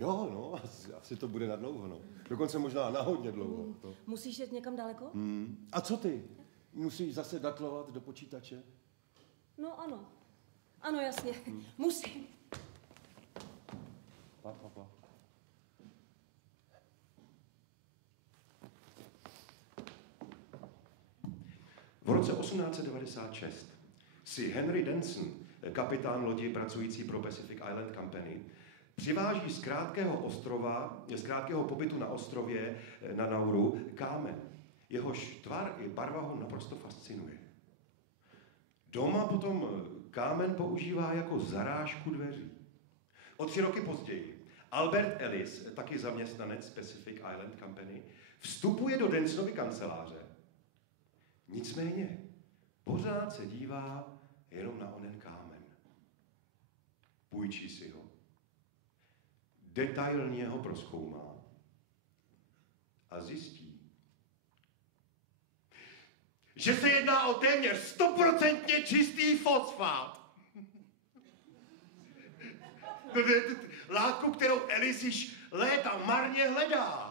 Jo, no, asi to bude na dlouho, no. Dokonce možná na hodně dlouho. To. Musíš jet někam daleko? A co ty? Musíš zase datlovat do počítače? No ano. Ano, jasně. Musím. Pa. V roce 1896 si Henry Denson, kapitán lodi pracující pro Pacific Island Company, přiváží z krátkého pobytu na ostrově na Nauru kámen. Jehož tvar i barva ho naprosto fascinuje. Doma potom kámen používá jako zarážku dveří. O 3 roky později Albert Ellis, taky zaměstnanec Pacific Island Company, vstupuje do Densonovy kanceláře. Nicméně pořád se dívá jenom na onen kámen. Půjčí si ho. Detailně ho prozkoumá a zjistí, že se jedná o téměř 100% čistý fosfát. Látku, kterou Ellis již léta marně hledá.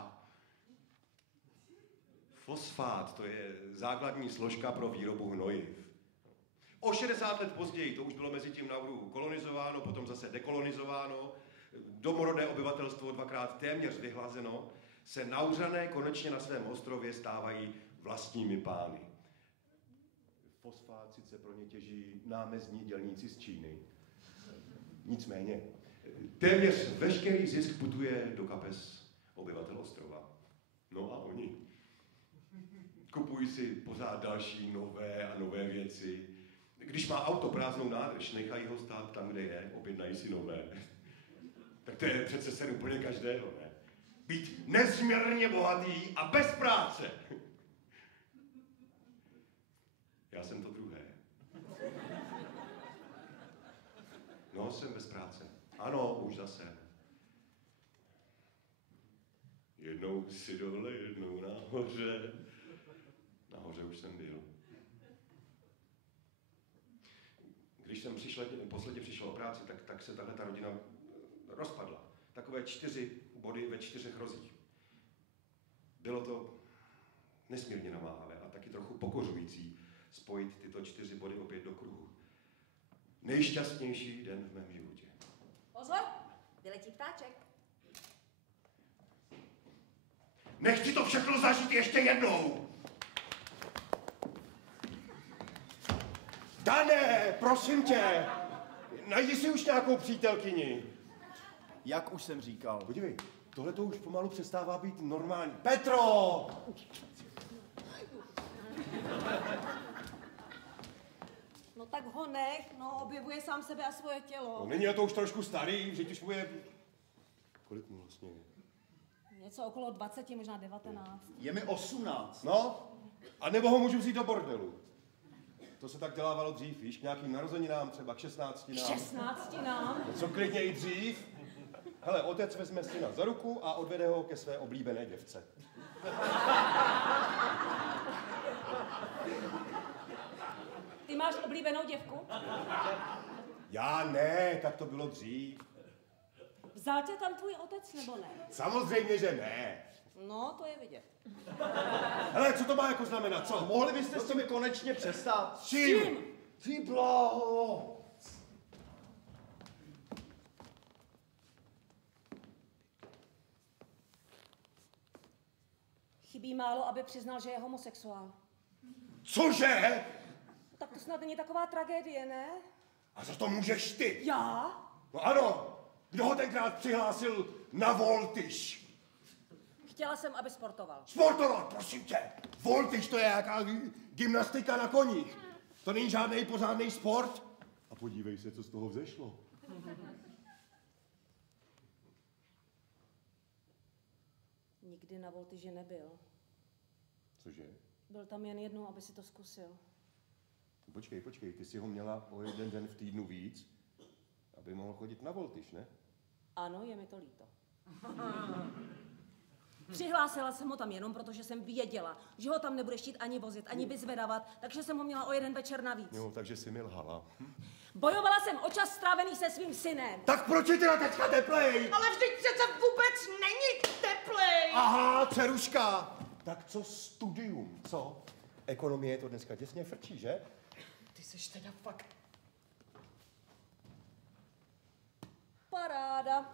Fosfát, to je základní složka pro výrobu hnojiv. O 60 let později, to už bylo mezi tím Nauru kolonizováno, potom zase dekolonizováno, domorodé obyvatelstvo 2krát téměř vyhlazeno, se Nauřané konečně na svém ostrově stávají vlastními pány. Fosfát sice pro ně těží námezní dělníci z Číny. Nicméně, téměř veškerý zisk putuje do kapes obyvatel ostrova. No a oni kupují si pořád další nové a nové věci. Když má auto prázdnou nádrž, nechají ho stát tam, kde je, objednají si nové. Tak to je přece sen úplně každého, ne? Být nesmírně bohatý a bez práce. Já jsem to druhé. No, jsem bez práce. Ano, už zase. Jednou si dole, jednou nahoře. Nahoře už jsem byl. Když jsem posledně přišel o práci, tak se tahle ta rodina rozpadla. Takové 4 body ve 4 rozích. Bylo to nesmírně namáhavé a taky trochu pokořující spojit tyto 4 body opět do kruhu. Nejšťastnější den v mém životě. Pozor, vyletí ptáček. Nechci to všechno zažít ještě jednou! Dané, prosím tě, najdi si už nějakou přítelkyni. Jak už jsem říkal. Podívej, tohle to už pomalu přestává být normální. Petro! No tak ho nech, no, objevuje sám sebe a svoje tělo. No, není to už trošku starý, že už mu je... Kolik mu vlastně je? Něco okolo 20, možná 19. Je mi 18. No, a nebo ho můžu vzít do bordelu. To se tak dělávalo dřív, víš, k nějakým narozeninám, třeba k 16. 16 nám? No, co klidně i dřív. Hele, otec vezme syna za ruku a odvede ho ke své oblíbené děvce. Ty máš oblíbenou děvku? Já ne, tak to bylo dřív. Vzal tě tam tvůj otec, nebo ne? Samozřejmě, že ne. No, to je vidět. Hele, co to má jako znamenat, co? Mohli byste s tím konečně přestat? S čím? Ty bláho! Chybí málo, aby přiznal, že je homosexuál. Cože? Tak to snad není taková tragédie, ne? A za to můžeš ty? Já? No ano, kdo ho tenkrát přihlásil na voltyž? Chtěla jsem, aby sportoval. Sportovat, prosím tě. Voltyž, to je jaká gymnastika na koních. To není žádný pořádný sport. A podívej se, co z toho vzešlo. Nikdy na voltyži nebyl. Cože? Byl tam jen jednou, aby si to zkusil. Počkej, ty si ho měla o 1 den v týdnu víc, aby mohl chodit na voltyž, ne? Ano, je mi to líto. Přihlásila jsem ho tam jenom, protože jsem věděla, že ho tam nebude štít ani vozit, ani vyzvedávat, takže jsem ho měla o 1 večer navíc. Jo, takže jsi mi lhala. Bojovala jsem o čas strávený se svým synem. Tak proč je teda teďka teplej? Ale vždyť přece vůbec není teplej. Aha, dceruška. Tak co studium, co? Ekonomie to dneska těsně frčí, že? Ty seš teda fakt... Paráda.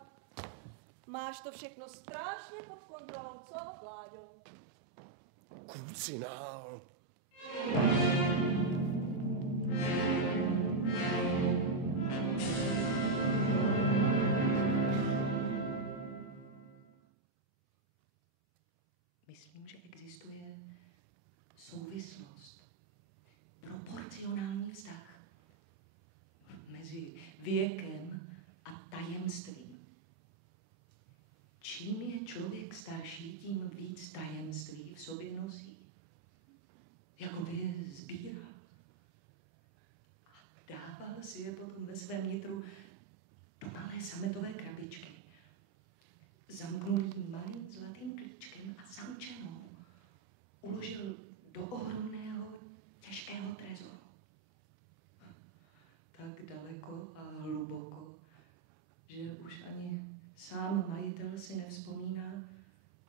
Máš to všechno strašně pod kontrolou, co, Vláďo? Krucinál. Myslím, že existuje souvislost, proporcionální vztah mezi věkem a tajemstvím. Čím je člověk starší, tím víc tajemství v sobě nosí. Jakoby je sbírá. A dával si je potom ve svém nitru do malé sametové krabičky. Zamknul ji malým zlatým klíčkem a zamčenou uložil do ohromného těžkého trezoru. Tak daleko a hluboko, že už ani sám majitel si nevzpomíná,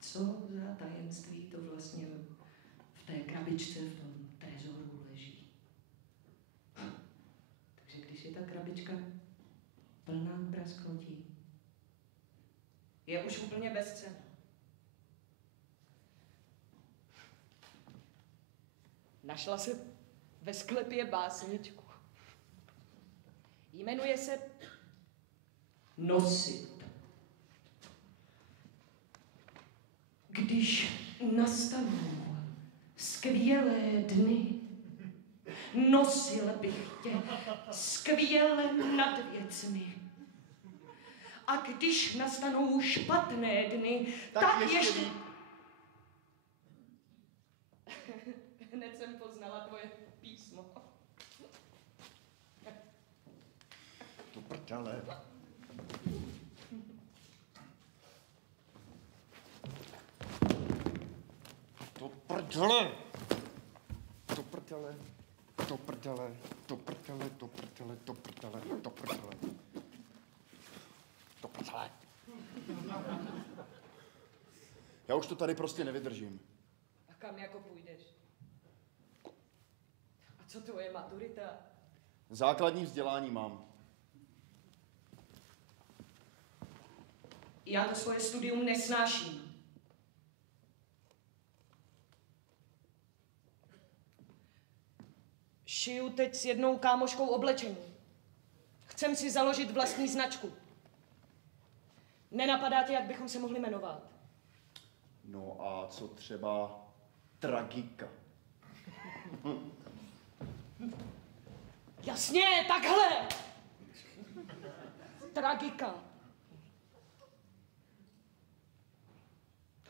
co za tajemství to vlastně v té krabičce, v tom trezoru leží. Takže když je ta krabička plná k prasknutí, je už úplně bezcenná. Našla se ve sklepě básničku. Jmenuje se Nosit. Když nastanou skvělé dny, nosil bych tě skvěle nad věcmi. A když nastanou špatné dny, tak ještě... Hned jsem poznala tvoje písmo. To prdele. To prdele. To prdele. To prdele. To prdele. To prdele. To prdele. To prdele. To prdele. Já už to tady prostě nevydržím. A kam jako půjdeš? A co tvoje maturita? Základní vzdělání mám. Já to svoje studium nesnáším. Šiju teď s jednou kámoškou oblečení. Chcem si založit vlastní značku. Nenapadá tě, jak bychom se mohli jmenovat? No a co třeba tragika? Jasně, takhle! Tragika.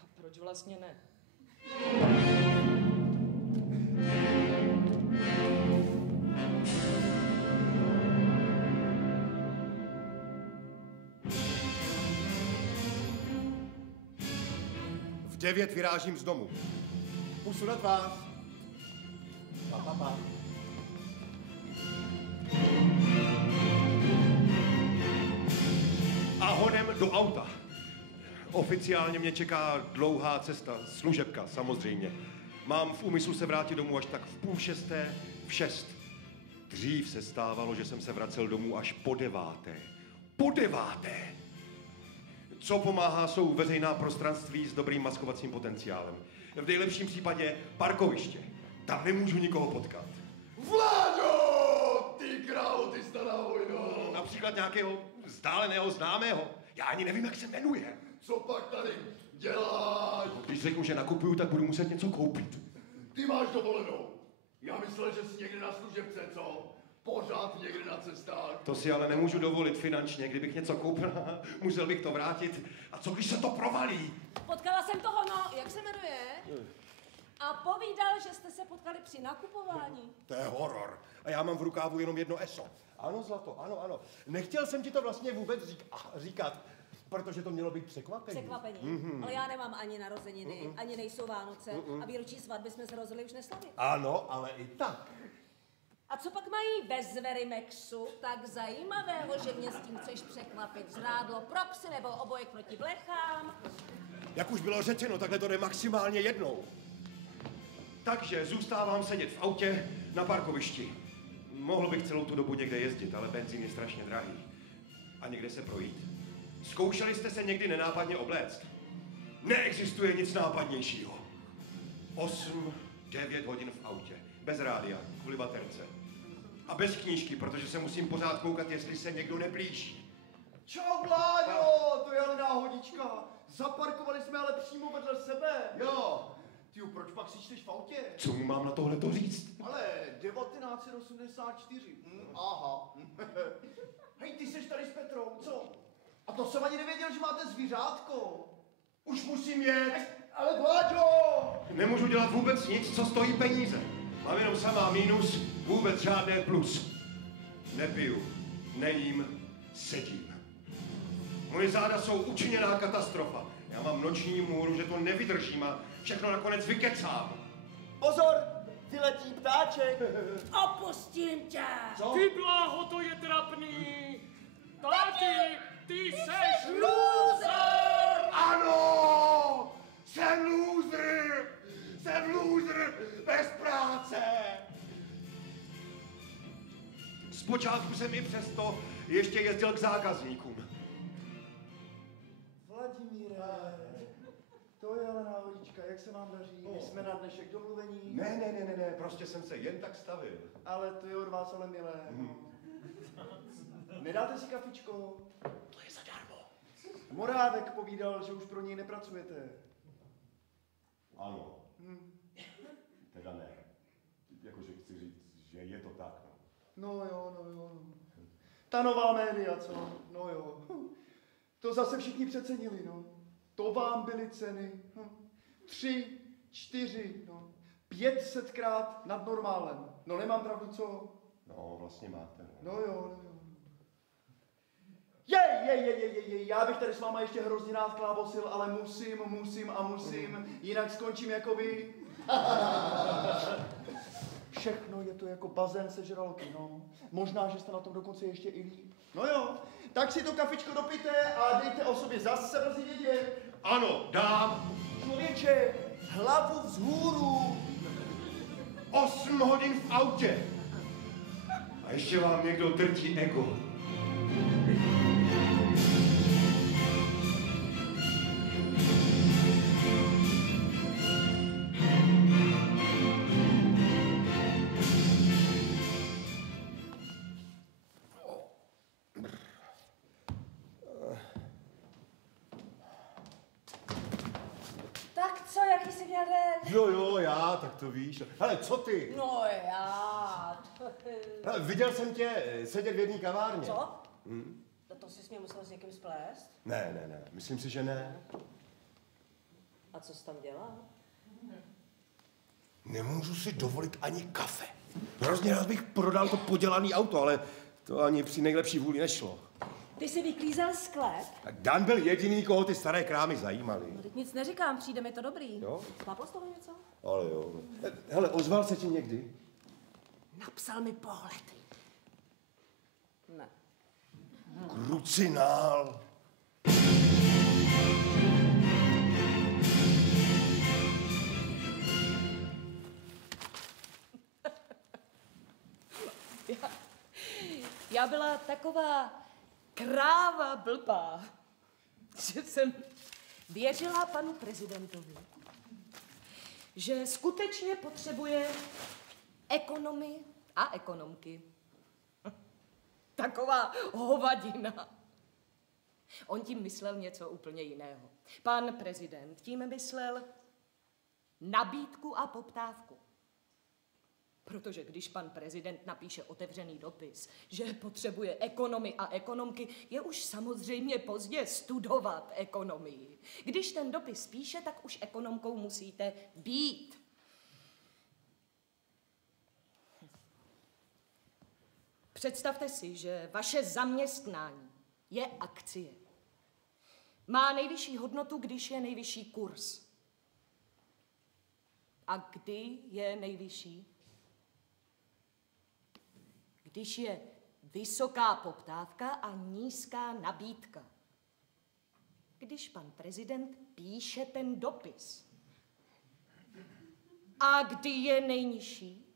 A proč vlastně ne? V 9 vyrážím z domu. Pusu na tvář. Pa, pa, pa. A honem do auta. Oficiálně mě čeká dlouhá cesta, služebka samozřejmě. Mám v úmyslu se vrátit domů až tak v 5:30, v 6. Dřív se stávalo, že jsem se vracel domů až po 9. Po 9. Co pomáhá, jsou veřejná prostranství s dobrým maskovacím potenciálem. V nejlepším případě parkoviště. Tam nemůžu nikoho potkat. Vláďo! Ty králo, ty stará hojno! Například nějakého vzdáleného známého. Já ani nevím, jak se jmenuje. Co pak tady děláš? Když řeknu, že nakupuju, tak budu muset něco koupit. Ty máš dovolenou. Já myslel, že jsi někde na služebce, co? Pořád někde na cestách. To si ale nemůžu dovolit finančně. Kdybych něco koupil, musel bych to vrátit. A co když se to provalí? Potkala jsem toho, no, jak se jmenuje? A povídal, že jste se potkali při nakupování. To je horor. A já mám v rukávu jenom jedno ESO. Ano, zlato, ano, ano. Nechtěl jsem ti to vlastně vůbec říkat, protože to mělo být překvapení. Překvapení. Mm-hmm. Ale já nemám ani narozeniny, ani nejsou Vánoce a výročí svatby jsme se rozhodli už neslavit. Ano, ale i tak. A co pak mají ve Zverimexu tak zajímavého, že mě s tím chceš překvapit? Žrádlo pro psy nebo obojek proti blechám? Jak už bylo řečeno, takhle to jde maximálně jednou. Takže zůstávám sedět v autě na parkovišti. Mohl bych celou tu dobu někde jezdit, ale benzín je strašně drahý. A někde se projít. Zkoušeli jste se někdy nenápadně obléct? Neexistuje nic nápadnějšího. 8-9 hodin v autě. Bez rádia, kvůli baterce. A bez knížky, protože se musím pořád koukat, jestli se někdo neblíží. Čau, Vláďo, to je ale náhodička. Zaparkovali jsme ale přímo vedle sebe. Jo. Tyjo, proč pak si čteš v autě? Co mu mám na tohle to říct? Ale 1984. Aha. Hej, ty seš tady s Petrou, co? A to jsem ani nevěděl, že máte zvířátko. Už musím jet. Ale Vláďo! Nemůžu dělat vůbec nic, co stojí peníze. Mám jenom samá mínus, vůbec žádné plus. Nepiju, nejím, sedím. Moje záda jsou učiněná katastrofa. Já mám noční můru, že to nevydržím a všechno nakonec vykecám. Pozor, vyletí ptáček. Opustím tě! Ty bláho, to je trapný! Tati, ty seš Loser! Ano! Jsem loser! Jsem loser bez práce! Zpočátku jsem i přesto ještě jezdil k zákazníkům. Vladimíre, to je ale náhodička, jak se vám daří? My jsme na dnešek domluvení. Ne, prostě jsem se jen tak stavil. Ale to je od vás ale milé. Nedáte si kafičko? To je zadarmo. Morávek povídal, že už pro něj nepracujete. Ano. Teda ne. Jakože chci říct, že je to tak. No jo. Ta nová média, co? No jo. To zase všichni přecenili, no. To vám byly ceny. 3, 4, 500krát nad normálem. No nemám pravdu, co? No, vlastně máte. No jo. Jej, já bych tady s váma ještě hrozně rád klábosil, ale musím, jinak skončím jako vy. Všechno je to jako bazén sežralky, no. Možná, že jste na tom dokonce ještě i líp. No jo, tak si to kafičko dopijte a dejte o sobě zase brzy vědět. Ano, dám. Člověče, hlavu vzhůru. 8 hodin v autě. A ještě vám někdo drtí ego. Tak co, jaký jsi měl den? Jo, já, tak to víš. Hele, co ty? No já. Hele, viděl jsem tě sedět v jedné kavárně. Co? To jsi mě musel s někým splést? Ne, myslím si, že ne. A co jsi tam dělal? Nemůžu si dovolit ani kafe. Hrozně rád bych prodal to podělané auto, ale to ani při nejlepší vůli nešlo. Ty jsi vyklízel sklep? Tak Dan byl jediný, koho ty staré krámy zajímaly. No, teď nic neříkám, přijde mi to dobrý. Jo? Napal z toho něco? Ale jo. Hele, ozval se ti někdy? Napsal mi pohled. Ne. Krucinál. Já byla taková kráva blbá, že jsem věřila panu prezidentovi, že skutečně potřebuje ekonomy a ekonomky. Taková hovadina. On tím myslel něco úplně jiného. Pan prezident tím myslel nabídku a poptávku. Protože když pan prezident napíše otevřený dopis, že potřebuje ekonomy a ekonomky, je už samozřejmě pozdě studovat ekonomii. Když ten dopis píše, tak už ekonomkou musíte být. Představte si, že vaše zaměstnání je akcie. Má nejvyšší hodnotu, když je nejvyšší kurz. A kdy je nejvyšší? když je vysoká poptávka a nízká nabídka. Když pan prezident píše ten dopis. A kdy je nejnižší?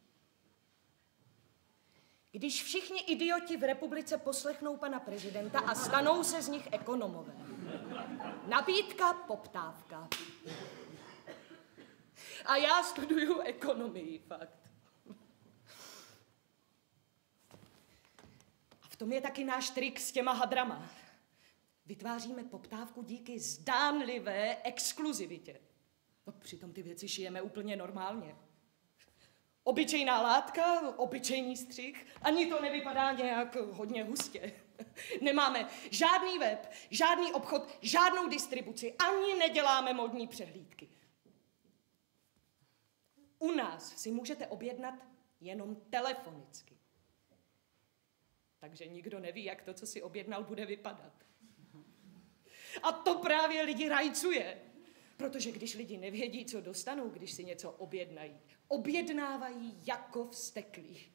Když všichni idioti v republice poslechnou pana prezidenta a stanou se z nich ekonomové. Nabídka, poptávka. A já studuju ekonomii, fakt. A v tom je taky náš trik s těma hadrama. Vytváříme poptávku díky zdánlivé exkluzivitě. No, přitom ty věci šijeme úplně normálně. Obyčejná látka, obyčejný střih, ani to nevypadá nějak hodně hustě. Nemáme žádný web, žádný obchod, žádnou distribuci, ani neděláme modní přehlídky. U nás si můžete objednat jenom telefonicky. Takže nikdo neví, jak to, co si objednal, bude vypadat. A to právě lidi rajcuje. Protože když lidi nevědí, co dostanou, když si něco objednají, objednávají jako vzteklí.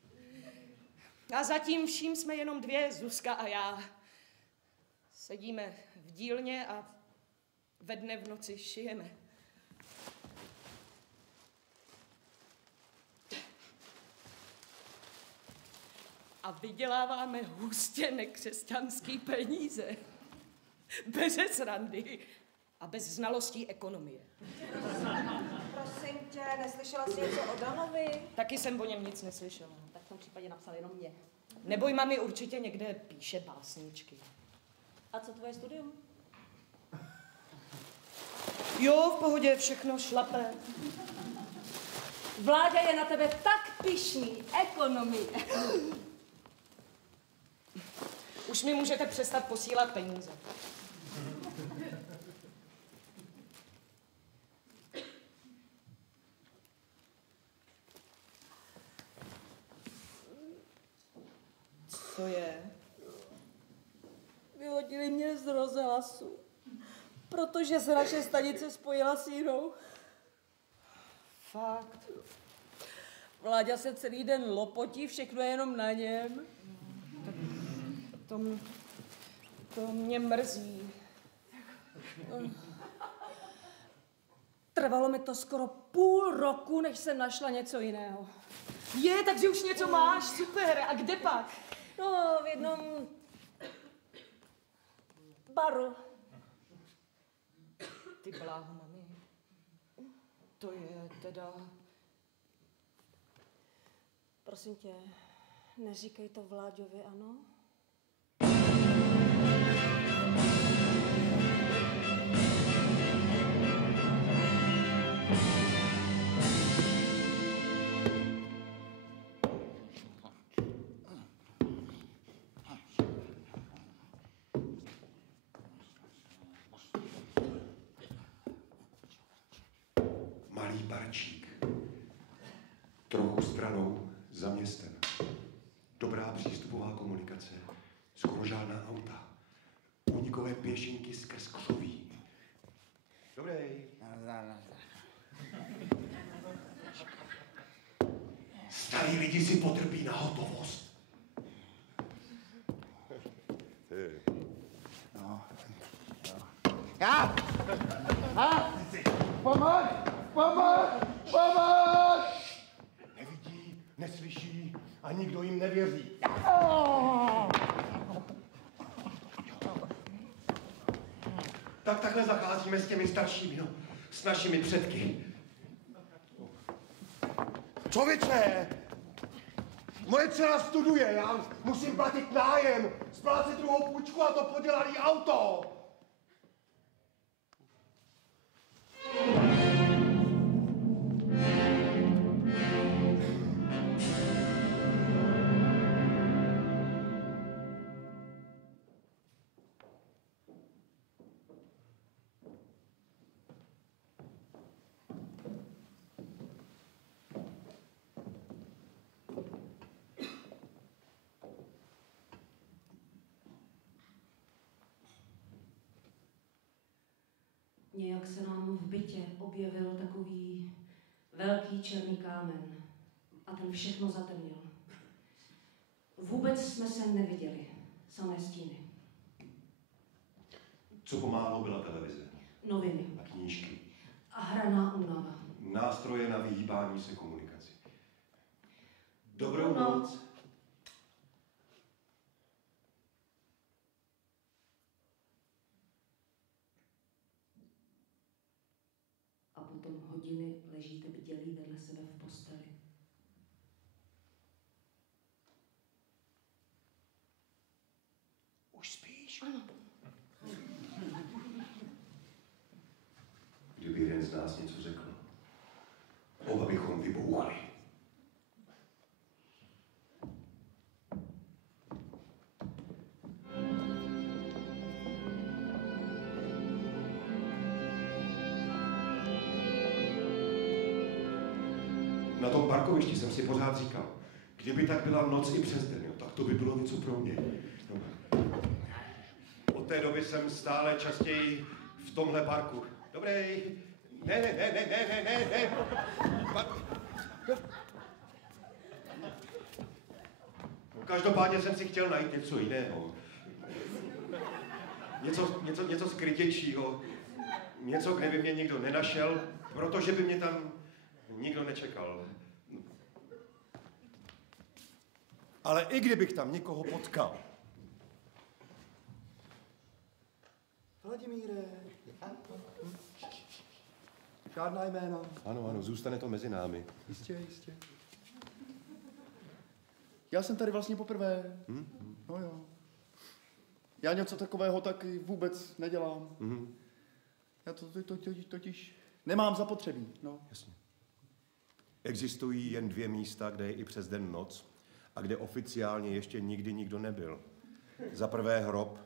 A zatím vším jsme jenom dvě, Zuzka a já. Sedíme v dílně a ve dne v noci šijeme. A vyděláváme hustě nekřesťanský peníze. Beze srandy a bez znalostí ekonomie. Prosím tě, neslyšela jsi něco o Danovi? Taky jsem o něm nic neslyšela. Tak v tom případě napsal jenom mě. Neboj, mami určitě někde píše básničky. A co tvoje studium? Jo, v pohodě, všechno šlape. Vláďa je na tebe tak pyšný, ekonomie. Už mi můžete přestat posílat peníze. Co je? Vyhodili mě z rozhlasu, protože se naše stanice spojila s jinou. Fakt? Vláďa se celý den lopotí, všechno je jenom na něm. To mě mrzí. Trvalo mi to skoro půl roku, než jsem našla něco jiného. Je, takže už něco máš, super. A kde pak? No, v jednom baru. Ty bláho, mami. To je teda... Prosím tě, neříkej to Vláďovi, ano? Malý barčík. Trochu stranou za městem. Dobrá přístupová komunikace. Skoro žádná auta. Únikové pěšinky skrz křoví. Dobrý. Starý lidi si potrpí na hotovost. Nevidí, neslyší a nikdo jim nevěří. Tak takhle zacházíme s těmi staršími, no. S našimi předky. Člověče! Moje dcera studuje, já musím platit nájem, splácet druhou půjčku a to podělaný auto. Nějak se nám v bytě objevil takový velký černý kámen a ten všechno zatemnil. Vůbec jsme se neviděli. Samé stíny. Co pomáhalo, byla televize. Noviny. A knížky. A hraná únava. Nástroje na vyhýbání se komunikaci. Dobrou noc. A potom hodiny ležíte bdělí vedle sebe v posteli. Už spíš? Ano. Kdyby jeden z nás něco řekl, oba bychom vybouchli. Na tom parkovišti jsem si pořád říkal, kdyby tak byla noc i přes den, jo, tak to by bylo něco pro mě. No. Od té doby jsem stále častěji v tomhle parku. Dobrý. Ne. No, každopádně jsem si chtěl najít něco jiného. Něco skrytějšího. Něco, kde by mě nikdo nenašel, protože by mě tam nikdo nečekal. Ale i kdybych tam někoho potkal. Vladimíre. Žádná jména. Ano, zůstane to mezi námi. Jistě. Já jsem tady vlastně poprvé. No jo. Já něco takového taky vůbec nedělám. Já to totiž nemám zapotřebí. No. Jasně. Existují jen 2 místa, kde je i přes den noc a kde oficiálně ještě nikdy nikdo nebyl. Za prvé hrob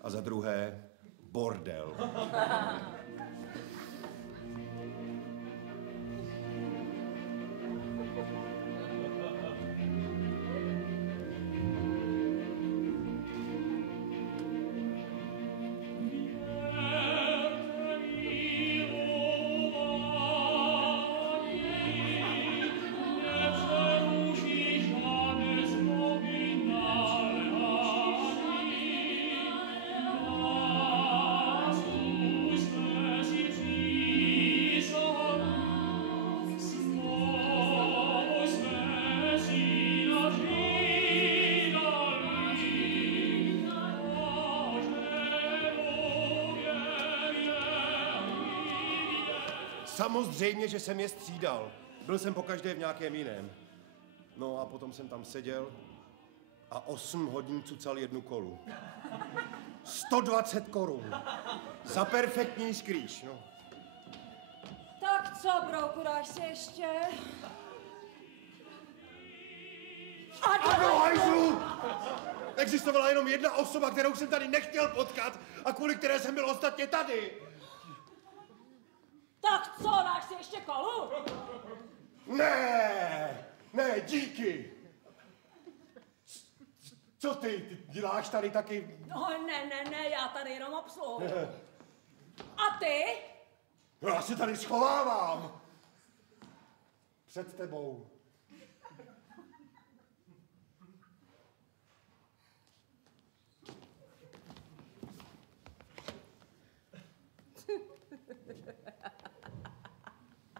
a za druhé bordel. Samozřejmě, že jsem je střídal. Byl jsem pokaždé v nějakém jiném. No a potom jsem tam seděl a 8 hodin cucal jednu kolu. 120 korun. Za perfektní skrýš, no. Tak co, brouku, dáš si ještě? Ano, hajzlu! Existovala jenom jedna osoba, kterou jsem tady nechtěl potkat a kvůli které jsem byl ostatně tady. Tak co, dáš si ještě kolu? Ne, díky. Co ty děláš tady taky? No ne, já tady jenom obsluhuji. A ty? Já se tady schovávám. Před tebou.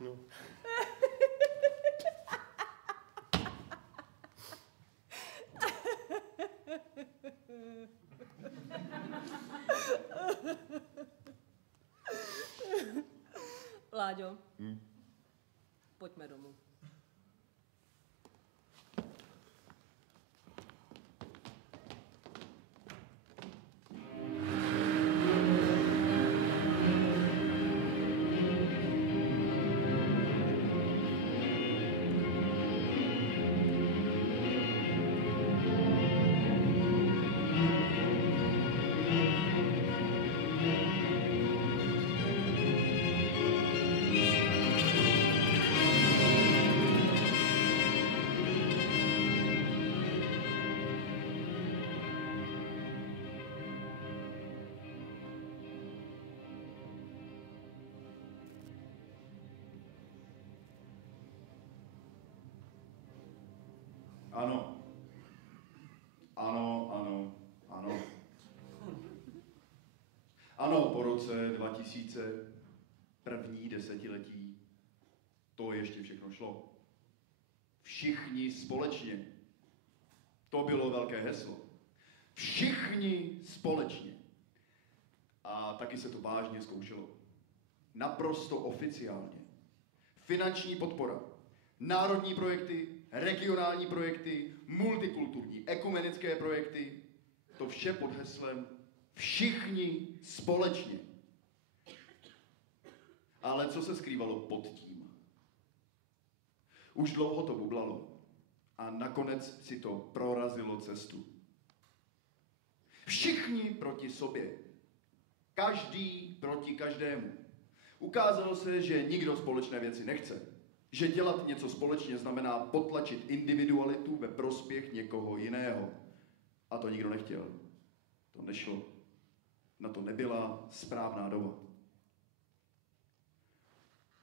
No. Láďo, pojďme domů. Ano. roce 2000, první desetiletí, to ještě všechno šlo. Všichni společně. To bylo velké heslo. Všichni společně. A taky se to vážně zkoušelo. Naprosto oficiálně. Finanční podpora, národní projekty, regionální projekty, multikulturní, ekumenické projekty, to vše pod heslem všichni společně. Ale co se skrývalo pod tím? Už dlouho to bublalo a nakonec si to prorazilo cestu. Všichni proti sobě. Každý proti každému. Ukázalo se, že nikdo společné věci nechce. Že dělat něco společně znamená potlačit individualitu ve prospěch někoho jiného. A to nikdo nechtěl. To nešlo. Na to nebyla správná doba.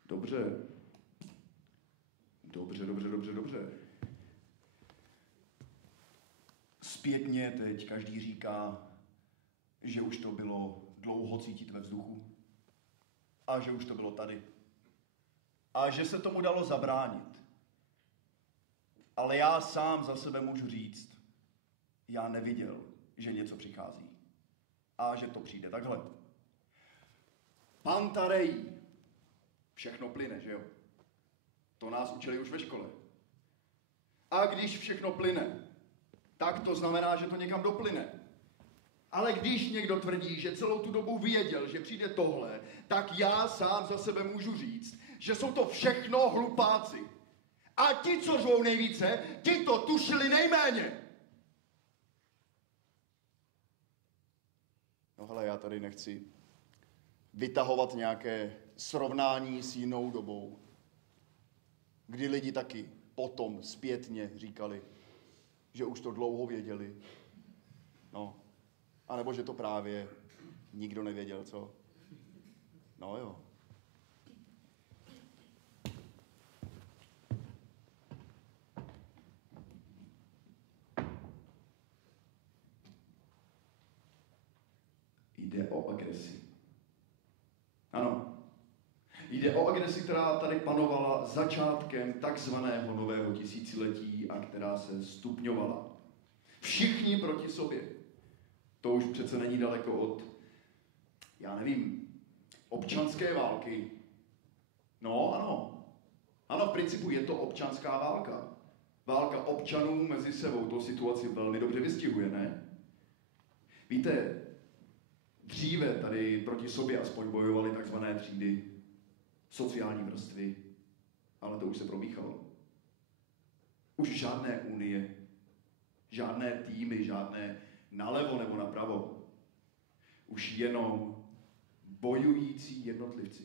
Dobře. Zpětně teď každý říká, že už to bylo dlouho cítit ve vzduchu a že už to bylo tady. A že se tomu dalo zabránit. Ale já sám za sebe můžu říct, já neviděl, že něco přichází. A že to přijde takhle. Pantarej. Všechno plyne, že jo? To nás učili už ve škole. A když všechno plyne, tak to znamená, že to někam doplyne. Ale když někdo tvrdí, že celou tu dobu věděl, že přijde tohle, tak já sám za sebe můžu říct, že jsou to všechno hlupáci. A ti, co řvou nejvíce, ti to tušili nejméně. No hele, já tady nechci vytahovat nějaké srovnání s jinou dobou, kdy lidi taky potom zpětně říkali, že už to dlouho věděli. No, anebo že to právě nikdo nevěděl, co? No jo. Jde o agresi. Ano. Jde o agresi, která tady panovala začátkem takzvaného nového tisíciletí a která se stupňovala. Všichni proti sobě. To už přece není daleko od, já nevím, občanské války. No, ano. Ano, v principu je to občanská válka. Válka občanů mezi sebou. To situaci velmi dobře vystihuje, ne? Víte, dříve tady proti sobě aspoň bojovaly takzvané třídy, sociální vrstvy, ale to už se promíchalo. Už žádné unie, žádné týmy, žádné nalevo nebo napravo. Už jenom bojující jednotlivci.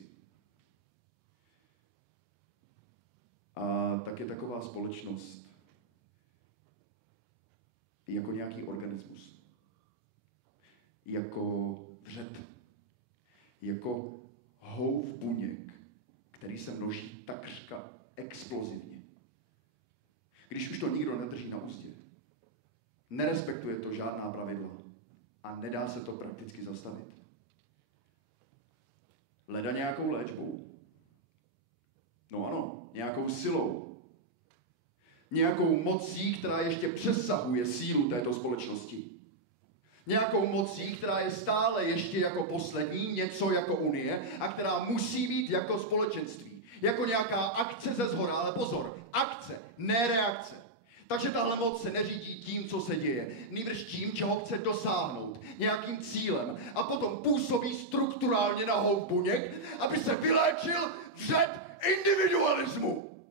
A tak je taková společnost jako nějaký organismus. Jako vřet. Jako houf buněk, který se množí takřka explozivně. Když už to nikdo nedrží na úzdě, nerespektuje to žádná pravidla a nedá se to prakticky zastavit. Leda nějakou léčbou. No ano, nějakou silou. Nějakou mocí, která ještě přesahuje sílu této společnosti. Nějakou mocí, která je stále ještě jako poslední, něco jako unie a která musí být jako společenství. Jako nějaká akce ze shora, ale pozor, akce, ne reakce. Takže tahle moc se neřídí tím, co se děje, nýbrž tím, čeho chce dosáhnout, nějakým cílem a potom působí strukturálně na houf buněk, aby se vyléčil vřet individualismu.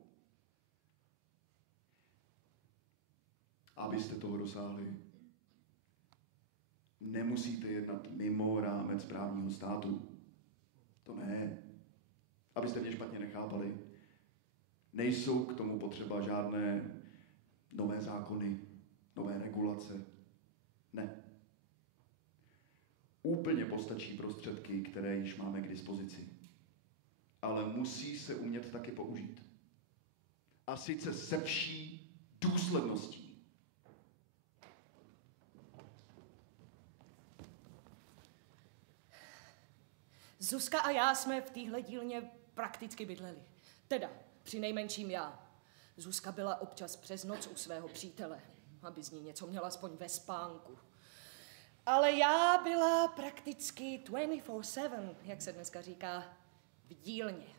Abyste toho dosáhli, nemusíte jednat mimo rámec právního státu. To ne. Abyste mě špatně nechápali. Nejsou k tomu potřeba žádné nové zákony, nové regulace. Ne. Úplně postačí prostředky, které již máme k dispozici. Ale musí se umět taky použít. A sice se vší důsledností. Zuzka a já jsme v téhle dílně prakticky bydleli. Teda, přinejmenším já. Zuzka byla občas přes noc u svého přítele, aby z ní něco měla aspoň ve spánku. Ale já byla prakticky 24/7, jak se dneska říká, v dílně.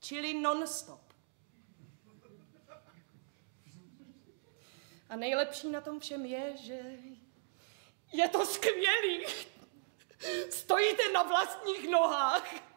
Čili non-stop. A nejlepší na tom všem je, že je to skvělý. Stojíte na vlastních nohách.